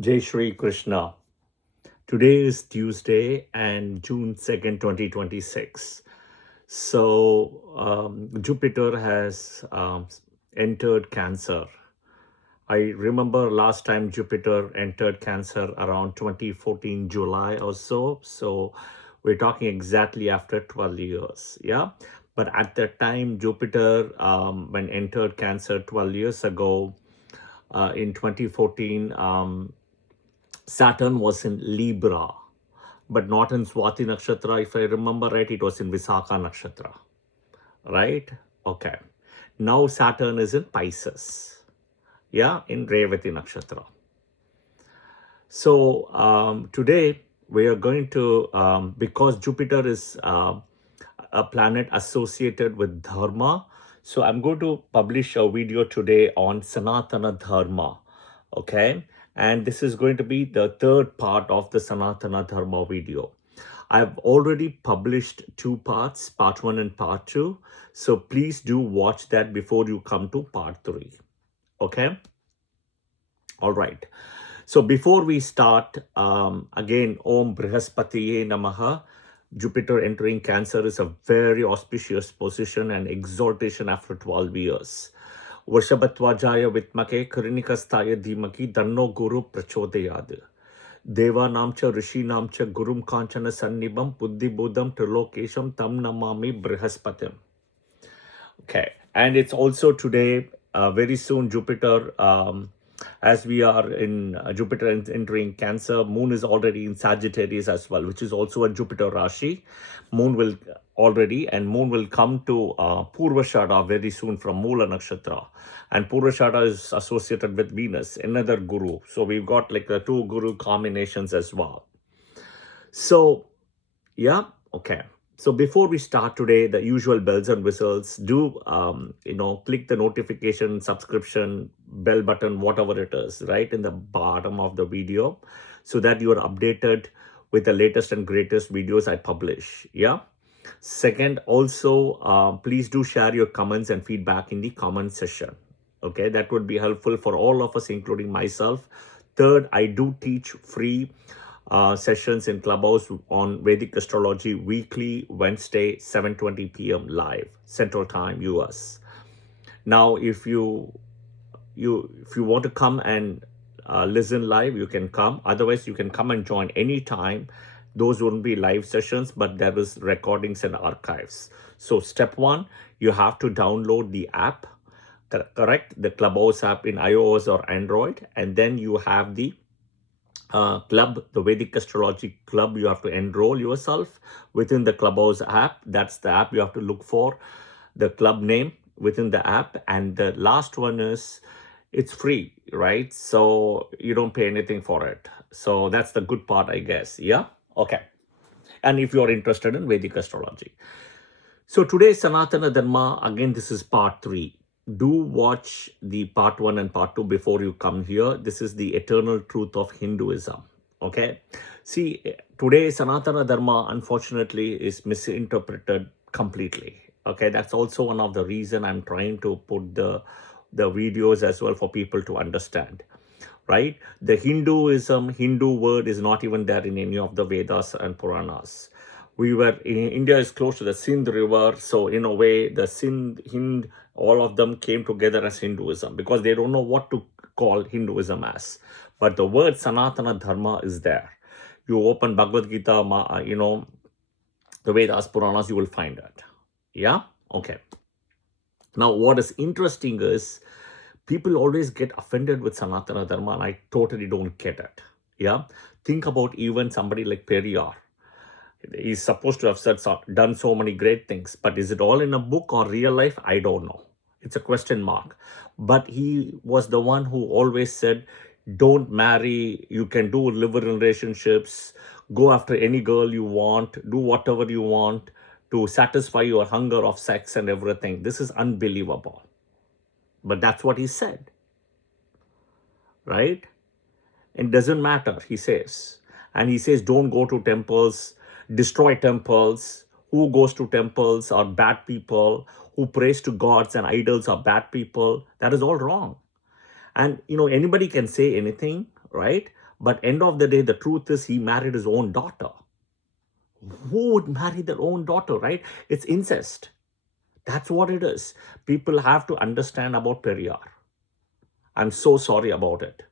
Jai Shri Krishna. Today is Tuesday and June 2nd, 2026. So, Jupiter has entered Cancer. I remember last time Jupiter entered Cancer around 2014, July or so. So, we're talking exactly after 12 years. Yeah. But at that time, Jupiter, when entered Cancer 12 years ago, in 2014, Saturn was in Libra, but not in Swati Nakshatra. If I remember right, it was in Visakha Nakshatra, right? Okay. Now Saturn is in Pisces, yeah, in Revati Nakshatra. So today we are going to, because Jupiter is a planet associated with Dharma, so I'm going to publish a video today on Sanatana Dharma, okay? And this is going to be the third part of the Sanatana Dharma video. I've already published two parts, part one and part two. So please do watch that before you come to part three, okay? All right. So before we start, again, Om Brihaspatiye Namaha. Jupiter entering Cancer is a very auspicious position and exaltation after 12 years. Vrshabhatvajaya Vitmake Karinikastaya Dhimaki Danno Guru Prachodayad. Deva Namcha Rishi Namcha Gurum Kanchana Sannibam Buddhi Buddham Trilokesham Tam Namami Brihaspatiam. Okay, and it's also today, very soon, Jupiter, as we are in Jupiter entering Cancer, Moon is already in Sagittarius as well, which is also a Jupiter Rashi. Moon will Moon will come to Purvashada very soon from Mula Nakshatra. And Purvashada is associated with Venus, another Guru. So we've got like the two Guru combinations as well. So, yeah, okay. So before we start today, the usual bells and whistles, do, click the notification, subscription, bell button, whatever it is, right in the bottom of the video, so that you are updated with the latest and greatest videos I publish. Yeah. Second, also, please do share your comments and feedback in the comment section. Okay, that would be helpful for all of us, including myself. Third, I do teach free sessions in Clubhouse on Vedic astrology weekly, Wednesday, 7:20 p.m. live, Central Time, US. Now, if you want to come and listen live, you can come. Otherwise, you can come and join anytime. Those wouldn't be live sessions, but there is recordings and archives. So step one, you have to download the app, correct? The Clubhouse app in iOS or Android. And then you have the club, the Vedic Astrology Club. You have to enroll yourself within the Clubhouse app. That's the app you have to look for, the club name within the app. And the last one is, it's free, right? So you don't pay anything for it. So that's the good part, I guess. Yeah. Okay. And if you're interested in Vedic astrology. So today, Sanatana Dharma, again, this is part three. Do watch the part one and part two before you come here. This is the eternal truth of Hinduism. Okay. See, today, Sanatana Dharma, unfortunately, is misinterpreted completely. Okay. That's also one of the reason I'm trying to put the videos as well for people to understand. Right? The Hindu word is not even there in any of the Vedas and Puranas. India is close to the Sindh River. So in a way, the Hind, all of them came together as Hinduism because they don't know what to call Hinduism as. But the word Sanatana Dharma is there. You open Bhagavad Gita, the Vedas, Puranas, you will find it. Yeah? Okay. Now, what is interesting is, people always get offended with Sanatana Dharma, and I totally don't get it. Yeah. Think about even somebody like Periyar. He's supposed to have done so many great things, but is it all in a book or real life? I don't know. It's a question mark. But he was the one who always said, don't marry, you can do liberal relationships, go after any girl you want, do whatever you want to satisfy your hunger of sex and everything. This is unbelievable. But that's what he said, right? It doesn't matter, he says. And he says, don't go to temples, destroy temples. Who goes to temples are bad people. Who prays to gods and idols are bad people. That is all wrong. And, anybody can say anything, right? But end of the day, the truth is he married his own daughter. Who would marry their own daughter, right? It's incest. That's what it is. People have to understand about Periyar. I'm so sorry about it.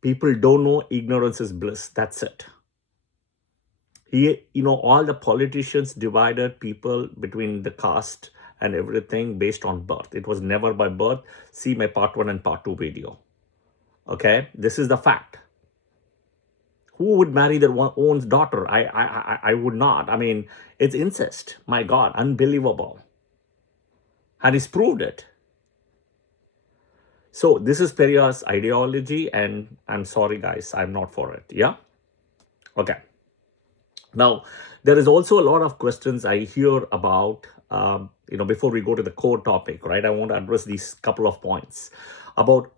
People don't know ignorance is bliss. That's it. All the politicians divided people between the caste and everything based on birth. It was never by birth. See my part 1 and part 2 video. Okay, this is the fact. Who would marry their own daughter? I would not. I mean, it's incest. My God, unbelievable. And he's proved it. So this is Periyar's ideology, and I'm sorry, guys, I'm not for it. Yeah? Okay. Now, there is also a lot of questions I hear about, before we go to the core topic, right? I want to address these couple of points about,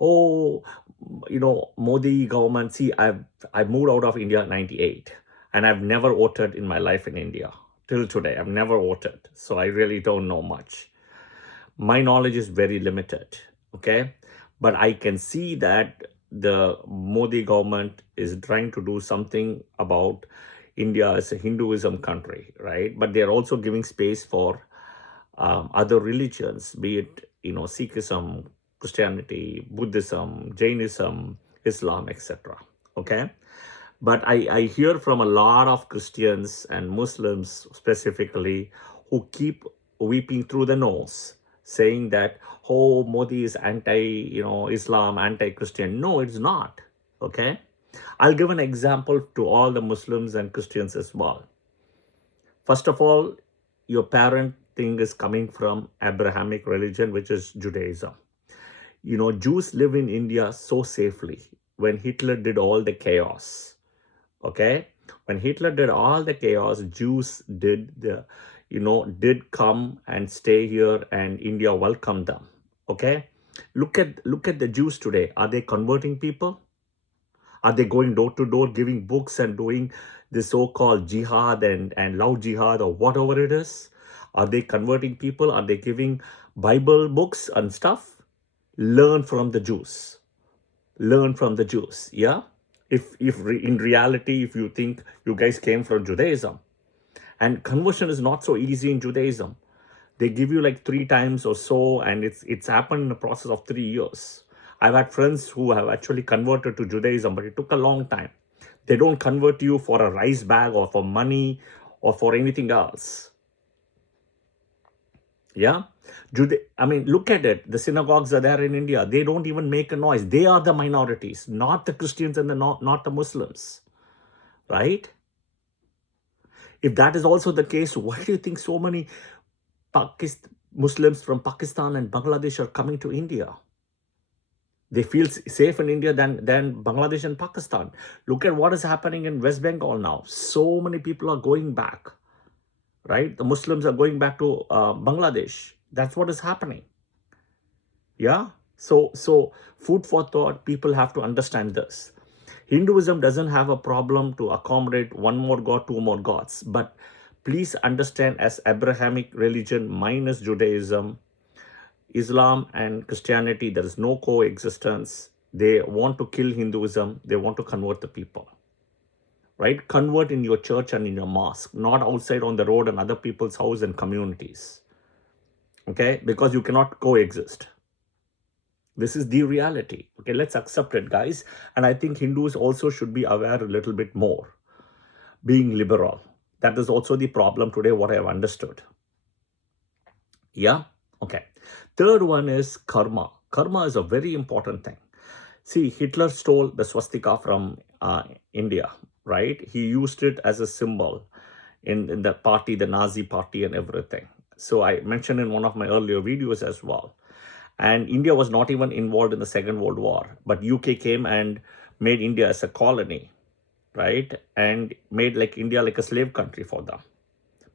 Modi government. See, I moved out of India in 98, and I've never voted in my life in India. Till today, I've never voted. So I really don't know much. My knowledge is very limited, okay? But I can see that the Modi government is trying to do something about India as a Hinduism country, right? But they're also giving space for other religions, be it, Sikhism, Christianity, Buddhism, Jainism, Islam, etc. Okay? But I hear from a lot of Christians and Muslims specifically who keep weeping through the nose, saying that, oh, Modi is anti-Islam, anti-Christian. No, it's not. Okay? I'll give an example to all the Muslims and Christians as well. First of all, your parent thing is coming from Abrahamic religion, which is Judaism. Jews live in India so safely. When Hitler did all the chaos, okay? When Hitler did all the chaos, Jews did come and stay here, and India welcomed them, okay? Look at the Jews today. Are they converting people? Are they going door to door, giving books and doing the so-called jihad and love jihad or whatever it is? Are they converting people? Are they giving Bible books and stuff? Learn from the Jews. Learn from the Jews, yeah? If in reality, if you think you guys came from Judaism, and conversion is not so easy in Judaism. They give you like 3 times or so, and it's happened in a process of 3 years. I've had friends who have actually converted to Judaism, but it took a long time. They don't convert you for a rice bag or for money or for anything else. Yeah? Look at it. The synagogues are there in India. They don't even make a noise. They are the minorities, not the Christians and not the Muslims. Right? If that is also the case, why do you think so many Muslims from Pakistan and Bangladesh are coming to India? They feel safe in India than Bangladesh and Pakistan. Look at what is happening in West Bengal now. So many people are going back, right? The Muslims are going back to Bangladesh. That's what is happening. Yeah? So food for thought, people have to understand this. Hinduism doesn't have a problem to accommodate one more god, 2 more gods. But please understand, as Abrahamic religion minus Judaism, Islam and Christianity, there is no coexistence. They want to kill Hinduism. They want to convert the people. Right? Convert in your church and in your mosque, not outside on the road and other people's house and communities. Okay? Because you cannot coexist. This is the reality. Okay, let's accept it, guys. And I think Hindus also should be aware a little bit more. Being liberal. That is also the problem today, what I have understood. Yeah? Okay. Third one is karma. Karma is a very important thing. See, Hitler stole the swastika from India, right? He used it as a symbol in the party, the Nazi party and everything. So I mentioned in one of my earlier videos as well. And India was not even involved in the Second World War. But UK came and made India as a colony, right? And made India like a slave country for them.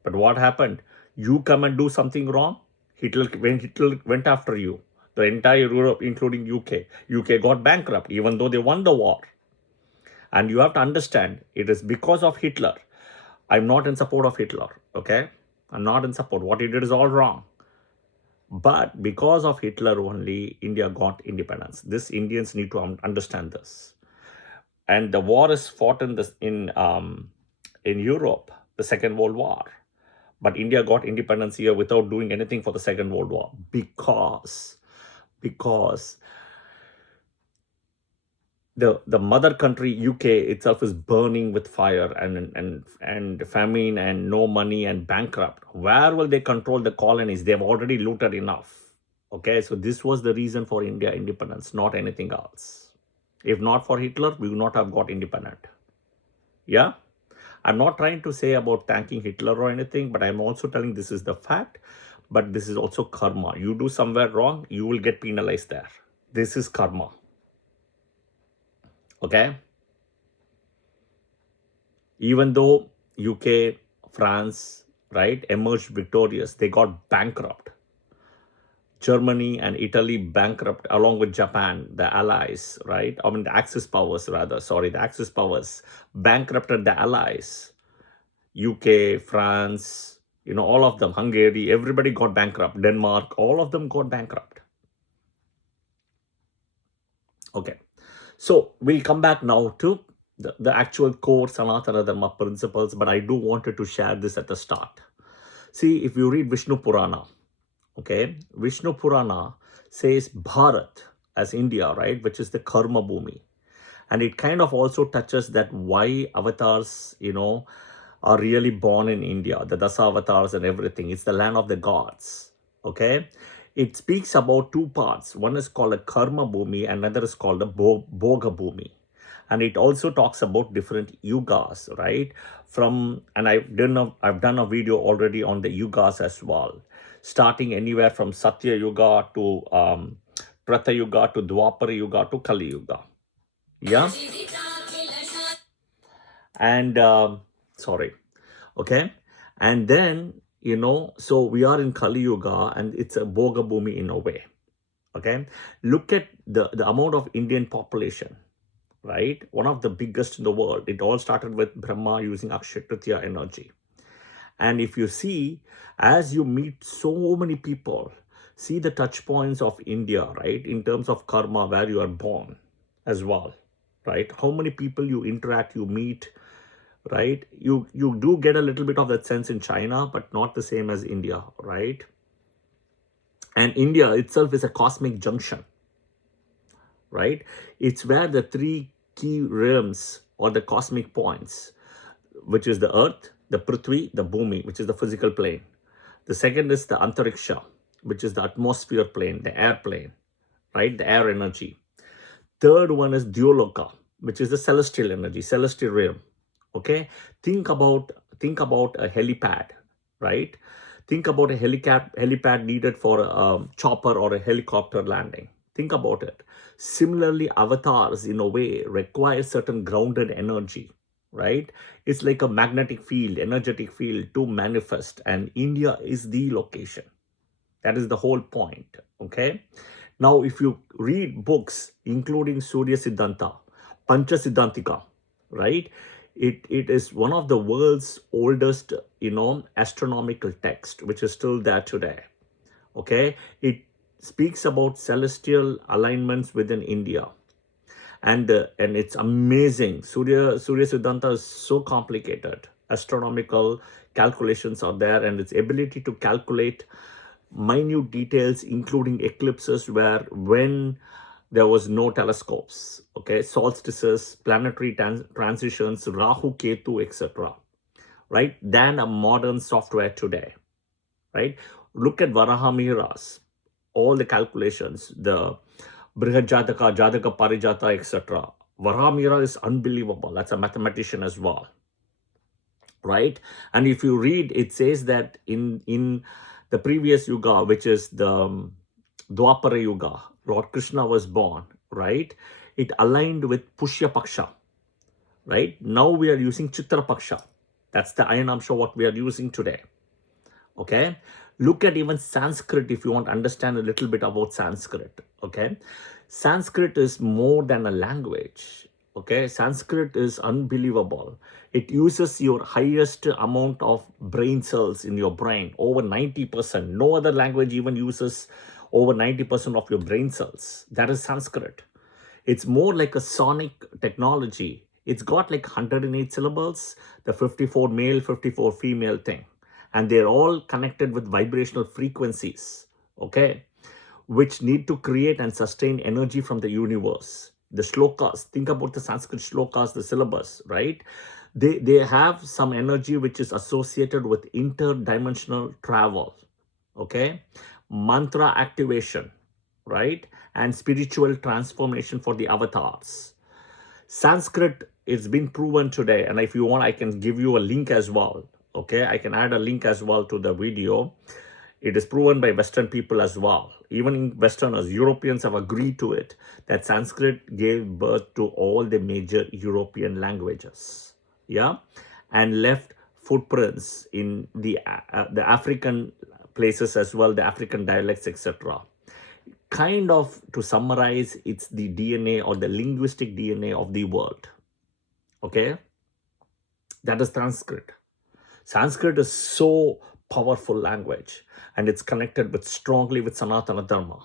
But what happened? You come and do something wrong, when Hitler went after you, the entire Europe, including UK. UK got bankrupt, even though they won the war. And you have to understand, it is because of Hitler. I'm not in support of Hitler, okay? I'm not in support. What he did is all wrong. But because of Hitler only, India got independence. This Indians need to understand this. And the war is fought in Europe, the Second World War. But India got independence here without doing anything for the Second World War because the mother country UK itself is burning with fire and famine and no money and bankrupt. Where will they control the colonies? They've already looted enough. Okay, so this was the reason for India independence, not anything else. If not for Hitler, we would not have got independent. Yeah, I'm not trying to say about thanking Hitler or anything, but I'm also telling this is the fact. But this is also karma. You do somewhere wrong, you will get penalized there. This is karma. Okay, even though UK, France, right, emerged victorious, they got bankrupt. Germany and Italy bankrupt along with Japan, the allies, right? I mean, the Axis powers rather, sorry, the Axis powers bankrupted the allies. UK, France, all of them, Hungary, everybody got bankrupt. Denmark, all of them got bankrupt. Okay, so we'll come back now to the actual core Sanatana Dharma principles, but I do wanted to share this at the start. See, if you read Vishnu Purana, okay, Vishnu Purana says Bharat as India, right, which is the Karma Bhumi. And it kind of also touches that why avatars, are really born in India, the Dasa avatars and everything. It's the land of the gods, okay? It speaks about two parts. One is called a Karma Bhumi, another is called a Bhoga Bhumi. And it also talks about different yugas, right? And I've done a video already on the yugas as well, starting anywhere from Satya Yuga to Treta Yuga to Dwapara Yuga to Kali Yuga. Yeah. And sorry. Okay. And then, so we are in Kali Yuga and it's a Bhoga Bhumi in a way. Okay. Look at the amount of Indian population, right? One of the biggest in the world. It all started with Brahma using Akshaya Tritiya energy. And if you see, as you meet so many people, see the touch points of India, right? In terms of karma, where you are born as well, right? How many people you interact, you meet, right? You do get a little bit of that sense in China, but not the same as India, right? And India itself is a cosmic junction, right? It's where the three key realms or the cosmic points, which is the earth, the Prithvi, the Bhumi, which is the physical plane. The second is the Antariksha, which is the atmosphere plane, the air plane, right? The air energy. Third one is Dyoloka, which is the celestial energy, celestial realm. Okay, think about a helipad, right? Think about a helipad needed for a chopper or a helicopter landing. Think about it. Similarly, avatars in a way require certain grounded energy, right? It's like a magnetic field, energetic field to manifest, and India is the location. That is the whole point. Okay. Now, if you read books, including Surya Siddhanta, Pancha Siddhantika, right? It is one of the world's oldest, astronomical text, which is still there today. Okay. It speaks about celestial alignments within India. And it's amazing. Surya Siddhanta is so complicated. Astronomical calculations are there, and its ability to calculate minute details, including eclipses, when there was no telescopes, okay, solstices, planetary transitions, Rahu, Ketu, etc., right, than a modern software today, right? Look at Varahamihira's, all the calculations, the Brihad Jataka, Jataka Parijata, etc. Varahamihira is unbelievable. That's a mathematician as well, right? And if you read, it says that in the previous yuga, which is the Dwapara Yuga, Lord Krishna was born, right? It aligned with Pushya Paksha, right? Now we are using Chitra Paksha. That's the Ayanamsha what we are using today, okay? Look at even Sanskrit if you want to understand a little bit about Sanskrit, okay? Sanskrit is more than a language, okay? Sanskrit is unbelievable. It uses your highest amount of brain cells in your brain, over 90%. No other language even uses over 90% of your brain cells. That is Sanskrit. It's more like a sonic technology. It's got like 108 syllables, the 54 male, 54 female thing. And they're all connected with vibrational frequencies, okay, which need to create and sustain energy from the universe. The shlokas, think about the Sanskrit shlokas, the syllabus, right? They have some energy which is associated with interdimensional travel, okay? Mantra activation, right? And spiritual transformation for the avatars. Sanskrit, it's been proven today, and if you want, I can give you a link as well. Okay, I can add a link as well to the video. It is proven by Western people as well. Even in Westerners, Europeans have agreed to it that Sanskrit gave birth to all the major European languages. Yeah, and left footprints in the African places as well, the African dialects, etc. Kind of, to summarize, it's the DNA or the linguistic DNA of the world. Okay, that is Sanskrit. Sanskrit is so powerful language, and it's connected with strongly with Sanatana Dharma.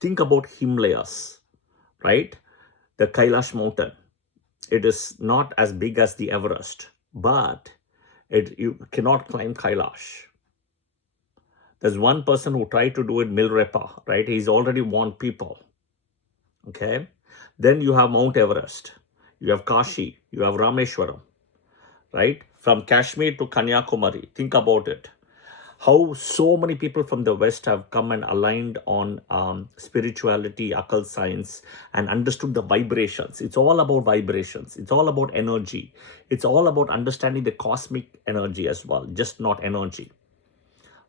Think about Himalayas, right? The Kailash mountain. It is not as big as the Everest, but you cannot climb Kailash. There's one person who tried to do it, Milrepa, right? He's already warned people. Okay. Then you have Mount Everest. You have Kashi. You have Rameshwaram, right? From Kashmir to Kanyakumari. Think about it. How so many people from the West have come and aligned on spirituality, occult science, and understood the vibrations. It's all about vibrations. It's all about energy. It's all about understanding the cosmic energy as well, just not energy,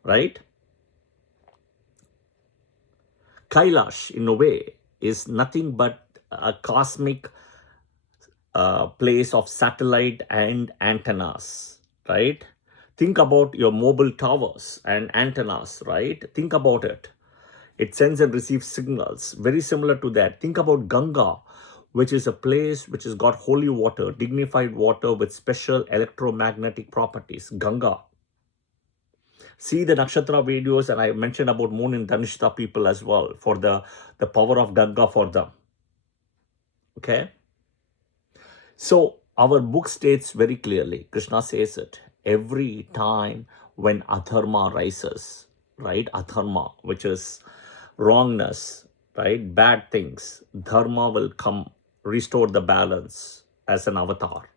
right? Kailash, in a way, is nothing but a cosmic place of satellite and antennas, right? Think about your mobile towers and antennas, right? Think about it. It sends and receives signals, very similar to that. Think about Ganga, which is a place which has got holy water, dignified water with special electromagnetic properties. Ganga. See the nakshatra videos, and I mentioned about Moon and Dhanishta people as well, for the power of Ganga for them. Okay? So our book states very clearly, Krishna says it, every time when adharma rises, right? Adharma, which is wrongness, right? Bad things. Dharma will come, restore the balance as an avatar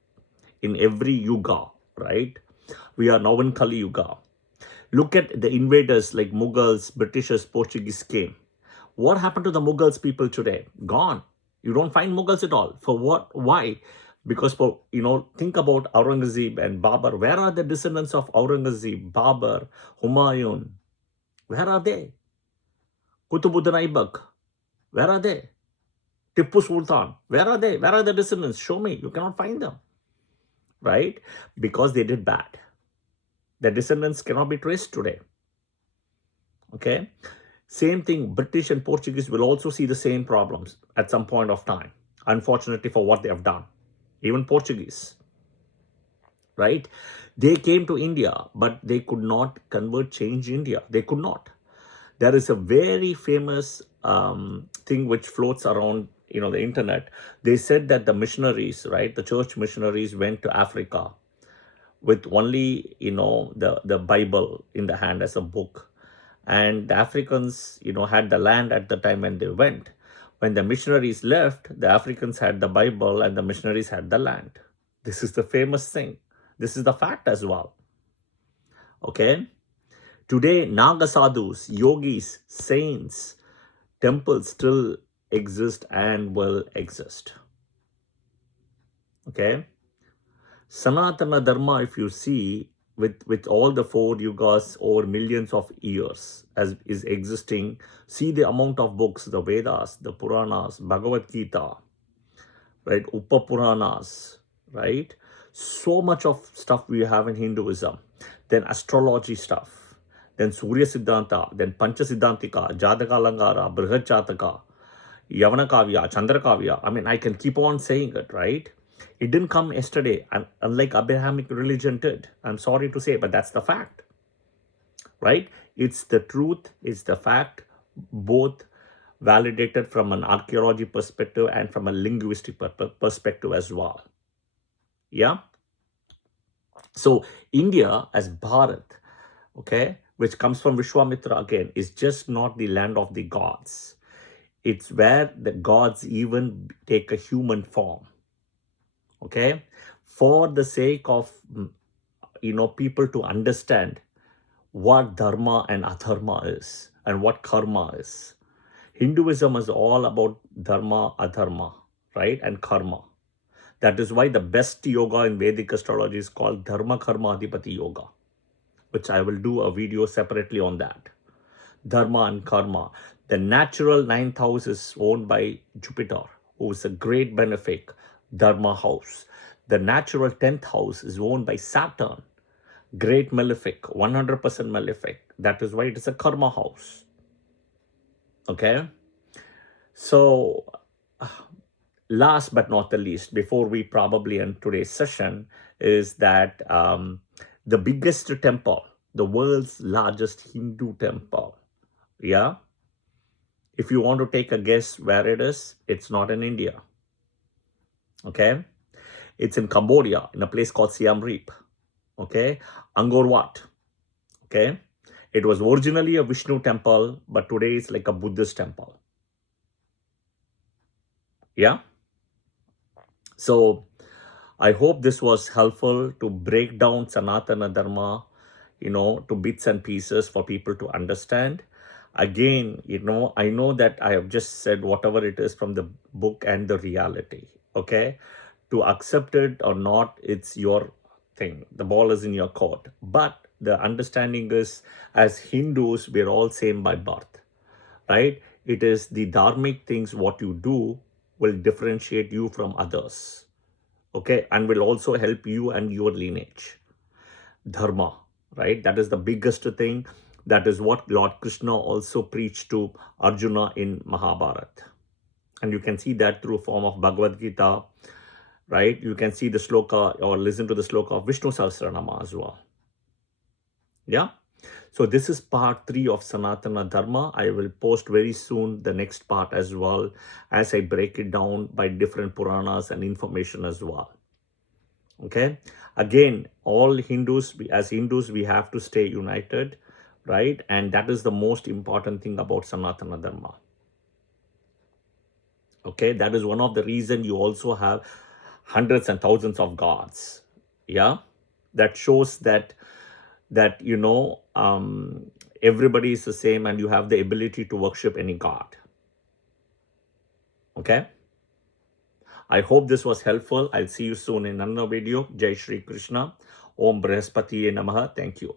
in every yuga, right? We are now in Kali Yuga. Look at the invaders like Mughals, Britishers, Portuguese came. What happened to the Mughals people today? Gone. You don't find Mughals at all. For what? Why? Because, think about Aurangzeb and Babur. Where are the descendants of Aurangzeb, Babur, Humayun? Where are they? Qutbuddin Aibak. Where are they? Tippu Sultan. Where are they? Where are the descendants? Show me. You cannot find them. Right? Because they did bad. Their descendants cannot be traced today. Okay? Same thing, British and Portuguese will also see the same problems at some point of time, unfortunately, for what they have done. Even Portuguese, right? They came to India, but they could not change India. They could not. There is a very famous thing which floats around, the internet. They said that the missionaries, right, the church missionaries went to Africa with only, the Bible in the hand as a book. And the Africans, had the land at the time when they went. When the missionaries left, the Africans had the Bible and the missionaries had the land. This is the famous thing. This is the fact as well. Okay? Today, Naga sadhus, yogis, saints, temples still exist and will exist. Okay? Sanatana Dharma, if you see, with all the 4 yugas over millions of years as is existing, see the amount of books, the Vedas, the Puranas, Bhagavad Gita, right, Upapuranas, right? So much of stuff we have in Hinduism. Then astrology stuff, then Surya Siddhanta, then Pancha Siddhantika, Jataka Langara, Brihad Jataka, Yavana Kavya, Chandra Kavya. I mean, I can keep on saying it, right? It didn't come yesterday, unlike Abrahamic religion did. I'm sorry to say, but that's the fact, right? It's the truth, it's the fact. Both validated from an archaeology perspective and from a linguistic perspective as well. Yeah. So India as Bharat, okay, which comes from Vishwamitra again, is just not the land of the gods. It's where the gods even take a human form. Okay, for the sake of people to understand what dharma and adharma is and what karma is. Hinduism is all about dharma, adharma, right, and karma. That is why the best yoga in Vedic astrology is called Dharma Karma Adhipati Yoga, which I will do a video separately on that. Dharma and karma. The natural ninth house is owned by Jupiter, who is a great benefic, Dharma house. The natural 10th house is owned by Saturn, great malefic, 100% malefic. That is why it is a karma house. Okay? So, last but not the least, before we probably end today's session, is that the biggest temple, the world's largest Hindu temple, yeah? If you want to take a guess where it is, it's not in India. Okay? It's in Cambodia, in a place called Siam Reap. Okay? Angkor Wat. Okay? It was originally a Vishnu temple, but today it's like a Buddhist temple. Yeah? So, I hope this was helpful to break down Sanatana Dharma, to bits and pieces for people to understand. Again, I know that I have just said whatever it is from the book and the reality. Okay? To accept it or not, it's your thing. The ball is in your court. But the understanding is, as Hindus, we're all same by birth, right? It is the dharmic things, what you do will differentiate you from others, okay? And will also help you and your lineage. Dharma, right? That is the biggest thing. That is what Lord Krishna also preached to Arjuna in Mahabharata. And you can see that through form of Bhagavad Gita, right? You can see the sloka or listen to the sloka of Vishnu Sahasranama as well. Yeah. So this is part 3 of Sanatana Dharma. I will post very soon the next part as well, as I break it down by different Puranas and information as well. Okay. Again, all Hindus, as Hindus, we have to stay united, right? And that is the most important thing about Sanatana Dharma. Okay. That is one of the reasons you also have hundreds and thousands of gods. Yeah. That shows that everybody is the same and you have the ability to worship any god. Okay. I hope this was helpful. I'll see you soon in another video. Jai Shri Krishna. Om Brihaspatiye Namaha. Thank you.